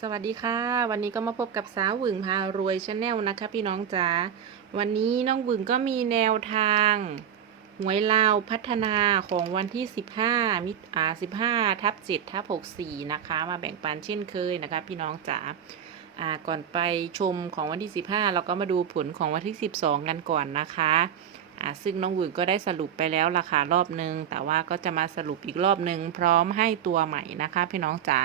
สวัสดีค่ะ วันนี้ก็มาพบกับสาวหวึงพารวยชาแนลนะคะพี่น้องจ๋าวันนี้น้องหวึงก็มีแนวทางหวยลาวพัฒนาของวันที่ 15มิถอ่า15ทับ7ทับ64 นะคะ มาแบ่งปันเช่นเคยนะคะ พี่น้องจ๋าอ่าก่อนไปชมของวันที่ 15 เราก็มาดูผลของวันที่ 12 กันก่อนนะคะอ่าซึ่งน้องหวึงก็ได้สรุปไปแล้วราคารอบนึง แต่ว่าก็จะมาสรุปอีกรอบนึง พร้อมให้ตัวใหม่นะคะ พี่น้องจ๋า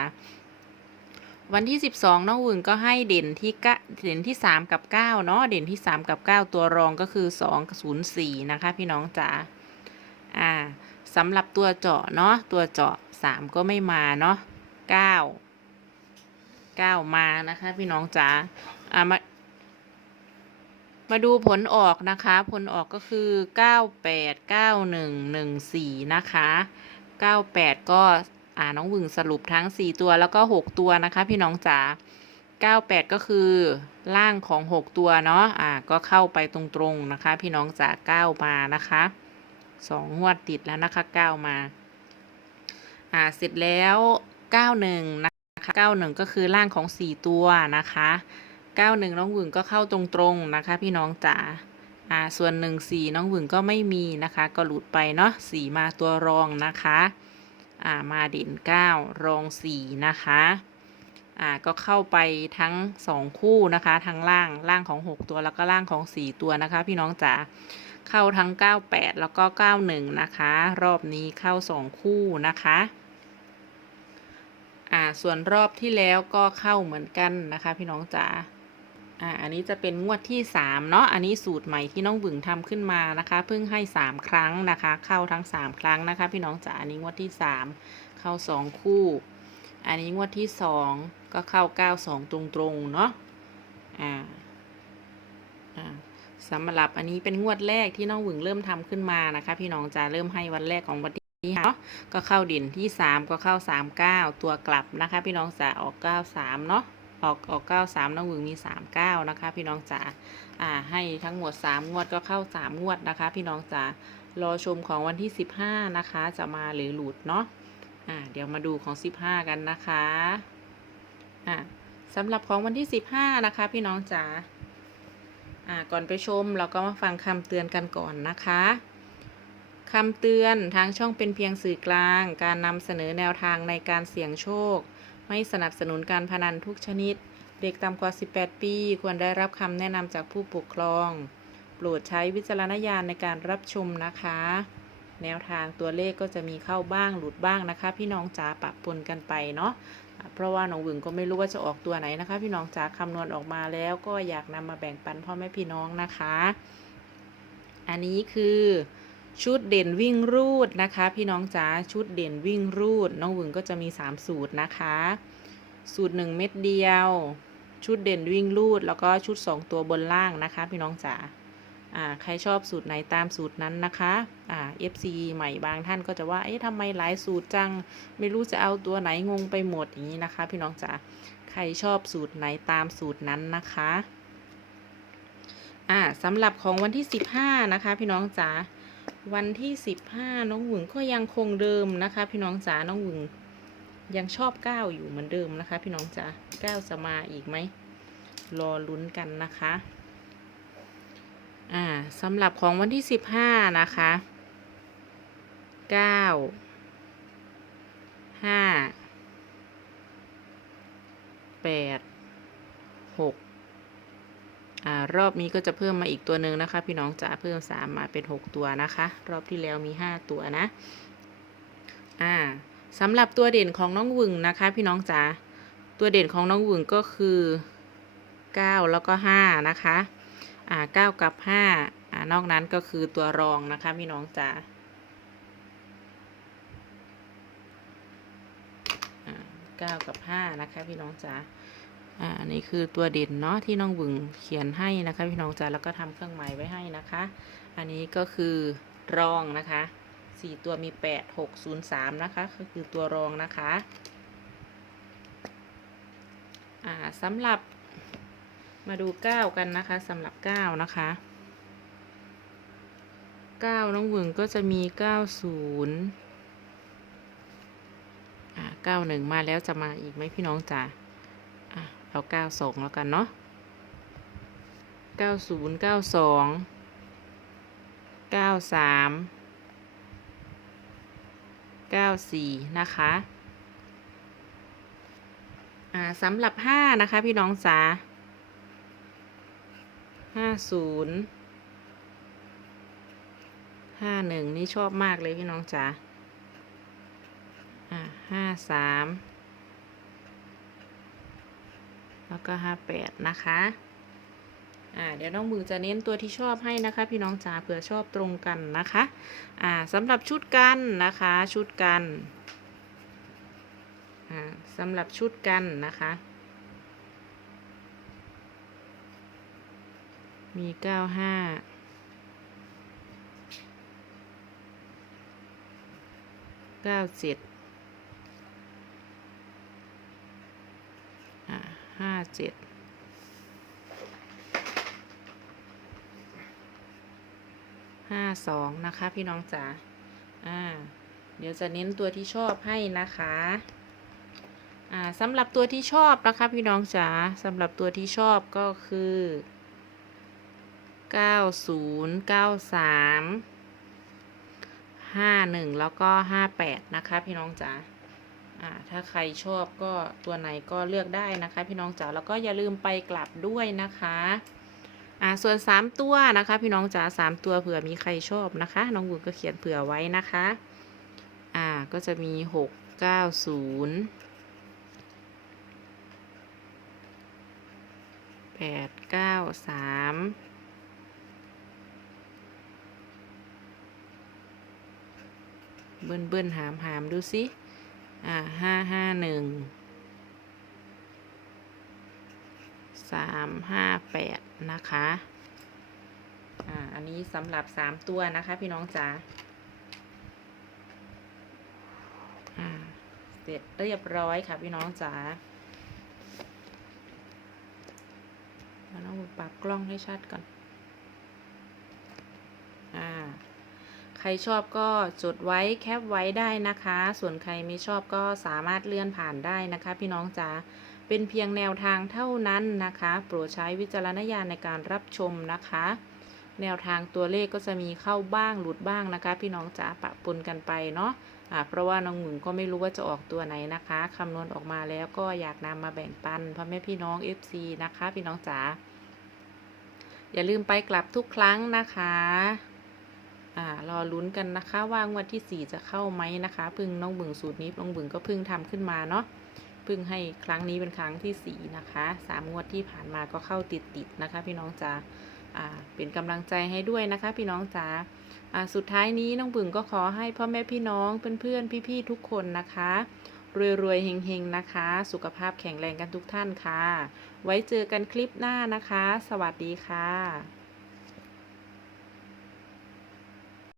วันที่ 12 น้องหวึงก็ให้เด่นที่กะเด่นที่ 3 กับ 9 เนาะเด่นที่ 3 กับ 9 ตัวรองก็คือ 2 0 4 นะคะ พี่น้องจ๋าอ่าสำหรับตัวเจาะเนาะตัวเจาะ 3 ก็ไม่มาเนาะ9 9 มานะคะ พี่น้องจ๋าอ่ามามาดูผลออกนะคะ ผลออกก็คือ 98 91 14 นะคะ 98 ก็ อ่าน้องวึงสรุปทั้ง 4 ตัวแล้วก็ 6 ตัวนะคะ พี่น้องจ๋า98 ก็คือล่างของ 6 ตัวเนาะอ่าก็เข้าไปตรงๆนะคะ พี่น้องจ๋า9มานะคะ2งวดติดแล้วนะคะ 9 มาอ่าเสร็จแล้ว 91 นะคะ91 ก็คือล่างของ 4 ตัวนะคะ 91 น้องวึงก็เข้าตรงๆนะคะ พี่น้องจ๋าอ่าส่วน1 4น้องหวึงก็ไม่มีนะคะ ก็หลุดไปเนาะ4มาตัวรองนะคะ อ่ามาเด่น9รอง4นะคะอ่าก็เข้าไปทั้ง2คู่นะคะทั้งล่างล่างของ6ตัวแล้วก็ล่างของ4ตัวนะคะ พี่น้องจ๋าเข้าทั้ง98แล้วก็91นะคะ รอบนี้เข้า2คู่นะคะอ่าส่วนรอบที่แล้วก็เข้าเหมือนกันนะคะ พี่น้องจ๋า อ่าอันนี้จะเป็นงวดที่สามเนาะอันนี้สูตรใหม่ที่น้องบึงทำขึ้นมานะคะเพิ่งให้สามครั้งนะคะ เข้าทั้งสามครั้งนะคะ พี่น้องจ๋าอันนี้งวดที่สามเข้าสองคู่ อันนี้งวดที่สองก็เข้าเก้าสองตรงๆเนาะอ่าอ่าสำหรับอันนี้เป็นงวดแรกที่น้องหวึงเริ่มทำขึ้นมานะคะ พี่น้องจะเริ่มให้วันแรกของวันที่เนาะก็เข้าด่นที่สามก็เข้าสามเก้าตัวกลับนะคะ พี่น้องจ๋าออกเก้าสามเนาะ ออกออกเก้าสามน้องหวึงมีสามเก้านะคะ พี่น้องจ๋าอ่าให้ทั้งหมดสามงวดก็เข้าสามงวดนะคะ พี่น้องจ๋ารอชมของวันที่สิบห้านะคะ จะมาหรือหลุดเนาะอ่าเดี๋ยวมาดูของสิบห้ากันนะคะอ่าสำหรับของวันที่สิบห้านะคะ พี่น้องจ๋าอ่าก่อนไปชมเราก็มาฟังคำเตือนกันก่อนนะคะคำเตือนทางช่องเป็นเพียงสื่อกลาง การนำเสนอแนวทางในการเสี่ยงโชค ไม่สนับสนุนการพนันทุกชนิด เด็กต่ำกว่า 18 ปี ควรได้รับคำแนะนำจากผู้ปกครอง โปรดใช้วิจารณญาณในการรับชมนะคะ แนวทางตัวเลขก็จะมีเข้าบ้างหลุดบ้างนะคะ พี่น้องจ๋าปะปนกันไปเนาะเพราะว่าน้องหวึงก็ไม่รู้ว่าจะออกตัวไหนนะคะ พี่น้องจ๋าคำนวณออกมาแล้วก็อยากนำมาแบ่งปันพ่อแม่พี่น้องนะคะ อันนี้คือ ชุดเด่นวิ่งรูดนะคะ พี่น้องจ๋าชุดเด่นวิ่งรูด น้องหวึงก็จะมี 3 สูตรนะคะ สูตร 1 เม็ดเดียว ชุดเด่นวิ่งรูด แล้วก็ชุด 2 ตัวบนล่างนะคะ พี่น้องจ๋าอ่าใครชอบสูตรไหนตามสูตรนั้นนะคะอ่า FC ใหม่บางท่านก็จะว่าเอ๊ะทำไมหลายสูตรจัง ไม่รู้จะเอาตัวไหนงงไปหมดอย่างนี้นะคะ พี่น้องจ๋าใครชอบสูตรไหนตามสูตรนั้นนะคะอ่าสำหรับของวันที่ 15 นะคะ พี่น้องจ๋า วันที่15น้องหวึงก็ยังคงเดิมนะคะ พี่น้องจ๋าน้องหวึงยังชอบก้าวอยู่เหมือนเดิมนะคะ พี่น้องจ๋าก้าวจะมาอีกไหมรอลุ้นกันนะคะอ่าสำหรับของวันที่15นะคะ9 5 8 6อ่ารอบนี้ก็จะเพิ่มมาอีกตัวหนึ่งนะคะ พี่น้องจ๋าเพิ่มสามมาเป็นหกตัวนะคะ รอบที่แล้วมีห้าตัวนะอ่าสำหรับตัวเด่นของน้องวึงนะคะ พี่น้องจ๋าตัวเด่นของน้องวึงก็คือเก้าแล้วก็ห้านะคะอ่าเก้ากับห้าอ่านอกนั้นก็คือตัวรองนะคะ พี่น้องจ๋าอ่าเก้ากับห้านะคะ พี่น้องจ๋า อ่าอันนี้คือตัวเด่นเนาะที่น้องบึงเขียนให้นะคะพี่น้องจ๋าแล้วก็ทำเครื่องหมายไว้ให้นะคะ อันนี้ก็คือรองนะคะสี่ตัวมีแปดหกศูนย์สามนะคะก็คือตัวรองนะคะอ่าสำหรับมาดูเก้ากันนะคะสำหรับเก้านะคะเก้าน้องบึงก็จะมีเก้าศูนย์อ่าเก้าหนึ่งมาแล้วจะมาอีกไหมพี่น้องจ๋า เอาเก้าสองแล้วกันเนาะเก้าศูนย์เก้าสองเก้าสามเก้าสี่นะคะอ่าสำหรับห้านะคะพี่น้องจ๋าห้าศูนย์ห้าหนึ่งนี่ชอบมากเลยพี่น้องจ๋าอ่าห้าสาม แล้วก็ห้าแปดนะคะ อ่า เดี๋ยวน้องมือจะเน้นตัวที่ชอบให้นะคะ พี่น้องจ๋าเผื่อชอบตรงกันนะคะ อ่าสำหรับชุดกันนะคะ ชุดกัน อ่าสำหรับชุดกันนะคะ มีเก้าห้าเก้าเจ็ดอ่าห้า เจ็ดห้าสองนะคะ พี่น้องจ๋าอ่า เดี๋ยวจะเน้นตัวที่ชอบให้นะคะ อ่าสำหรับตัวที่ชอบนะคะ พี่น้องจ๋าสำหรับตัวที่ชอบก็คือ90 93 51แล้วก็58นะคะ พี่น้องจ๋า อ่าถ้าใครชอบก็ตัวไหนก็เลือกได้นะคะ พี่น้องจ๋าแล้วก็อย่าลืมไปกลับด้วยนะคะอ่าส่วน 3 ตัวนะคะ พี่น้องจ๋า3ตัวเผื่อมีใครชอบนะคะ น้องบุญก็เขียนเผื่อไว้นะคะอ่าก็จะมี 6 9 0แปดเก้าสามเบิ้นเบิ้นหามหามดูสิ อ่าห้าห้าหนึ่งสามห้าแปดนะคะ อ่า อันนี้สำหรับสามตัวนะคะพี่น้องจ๋าอ่า เสร็จเรียบร้อยค่ะพี่น้องจ๋าเราต้องปรับกล้องให้ชัดก่อน อ่า ใครชอบก็จดไว้แคปไว้ได้นะคะ ส่วนใครไม่ชอบก็สามารถเลื่อนผ่านได้นะคะ พี่น้องจ๋าเป็นเพียงแนวทางเท่านั้นนะคะ โปรดใช้วิจารณญาณในการรับชมนะคะ แนวทางตัวเลขก็จะมีเข้าบ้างหลุดบ้างนะคะ พี่น้องจ๋าปะปนกันไปเนาะอ่าเพราะว่าน้องหมึงก็ไม่รู้ว่าจะออกตัวไหนนะคะคำนวณออกมาแล้วก็อยากนำมาแบ่งปันพ่อแม่พี่น้อง FC นะคะ พี่น้องจ๋าอย่าลืมไปกลับทุกครั้งนะคะ อ่ารอลุ้นกันนะคะว่างวดที่ 4 จะเข้าไหมนะคะพึ่งน้องบึงสูตรนี้น้องบึงก็พิ่งทำขึ้นมาเนาะพิ่งให้ครั้งนี้เป็นครั้งที่ 4 นะคะสามงวดที่ผ่านมาก็เข้าติดๆนะคะ พี่น้องจ๋าอ่าเป็นกำลังใจให้ด้วยนะคะ พี่น้องจ๋าอ่าสุดท้ายนี้น้องบึงก็ขอให้พ่อแม่พี่น้องเพื่อนๆพี่ๆทุกคนนะคะรวยๆเฮงๆนะคะ สุขภาพแข็งแรงกันทุกท่านค่ะ ไว้เจอกันคลิปหน้านะคะ สวัสดีค่ะ